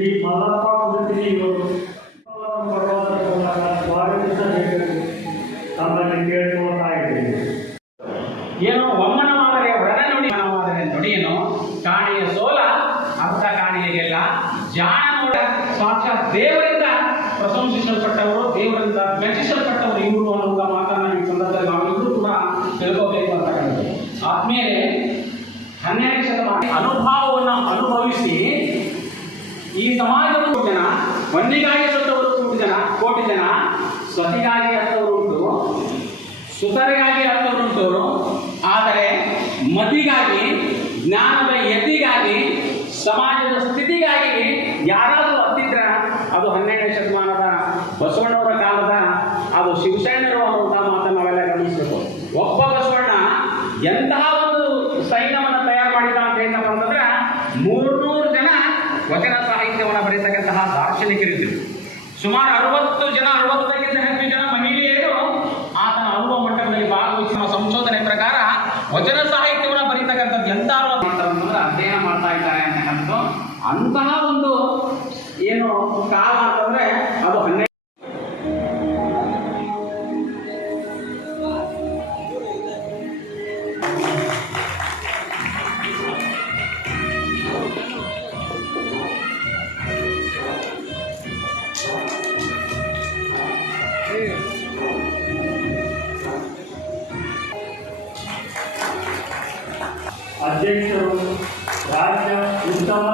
ಶ್ರೀ ಮಲ್ಲಪ್ಪ ಕುಲಕರ್ಣಿಯವರು ಸ್ವಾಗತಿಸಬೇಕು ತಮ್ಮಲ್ಲಿ ಕೇಳ್ಕೊಳ್ತಾ ಇದ್ದೇನೆ. ಏನೋ ಒಮ್ಮನ ಮಾದರಿಯ ಒಡನುಡಿ ಮಾದರಿಯ ನುಡಿಯೇನು ಕಾಣಿಯ ಸೋಲ ಅರ್ಥ ಕಾಣಿಯಗೆಲ್ಲ ಜಾಣ ನೋಡ ಸಾಕ್ಷಾತ್ ದೇವರಿಂದ ಪ್ರಶಂಸಿಸಲ್ಪಟ್ಟವರು, ದೇವರಿಂದ ಮೆಚ್ಚಿಸಲ್ಪಟ್ಟವರು ಇವರು ಅನ್ನುವ ಮಾತನ್ನ ಈ ಸಂದರ್ಭದಲ್ಲಿ ನಾವಿಬ್ಬರು ಕೂಡ ತಿಳ್ಕೋಬೇಕು ಅಂತಕ್ಕಂಥದ್ದು. ಆದ್ಮೇಲೆ 12ನೇ ಶತಮಾನ ಅನುಭವವನ್ನು ಅನುಭವಿಸಿ ಈ ಸಮಾಜದ ಜನ ಮಣ್ಣಿಗಾಗಿ ಸತ್ತವರು ಕೋಟಿ ಜನ ಸ್ವತಿಗಾಗಿ ಹತ್ತವರು ಉಂಟು, ಸುತರಿಗಾಗಿ ಹತ್ತವರುಂಟವರು. ಆದರೆ ಮತಿಗಾಗಿ, ಜ್ಞಾನದ ಯತಿಗಾಗಿ, ಸಮಾಜದ ಸ್ಥಿತಿಗಾಗಿ ಯಾರಾದರೂ ಹತ್ತಿದ್ರೆ ಅದು 12ನೇ ಶತಮಾನದ ಬಸವಣ್ಣವರ ಕಾಲದ ಅದು ಶಿವಸೇನರು ಅನ್ನುವಂತಹ ಮಾತನ್ನು ನಾವೆಲ್ಲ ಗಮನಿಸಬೇಕು. ಒಬ್ಬ ಬಸವಣ್ಣ ಎಂತಹ ಒಂದು ಸೈನ್ಯವನ್ನು ತಯಾರು ಮಾಡಿದ ಅಂತ ಏನಪ್ಪ ಅಂತಂದ್ರೆ 300 ಜನ ವಚನ ಸಾಹಿತ್ಯವನ್ನು ಬರೀತಕ್ಕಂತಹ ದಾರ್ಶನಿಕರಿದ್ದರು. ಸುಮಾರು 60ಕ್ಕಿಂತ ಹೆಚ್ಚು ಜನ ಮಹಿಳೆಯರು ಆತನ ಅನುಭವ ಮಂಟಪದಲ್ಲಿ ಭಾಗವಹಿಸಿದ ಸಂಶೋಧನೆ ಪ್ರಕಾರ ವಚನ ಸಾಹಿತ್ಯವನ್ನು ಬರೀತಕ್ಕಂಥದ್ದು ಎಂತಾರು ಅಂತಂದ್ರೆ ಅಧ್ಯಯನ ಮಾಡ್ತಾ ಇದ್ದಾರೆ ಅಂತಕ್ಕಂಥದ್ದು. ಅಂತಹ ಒಂದು ಏನು ಕಾಲ ಅಂತಂದ್ರೆ ಅದು 12 ಅಧ್ಯಕ್ಷರು ರಾಜ್ಯ ಉತ್ತಮ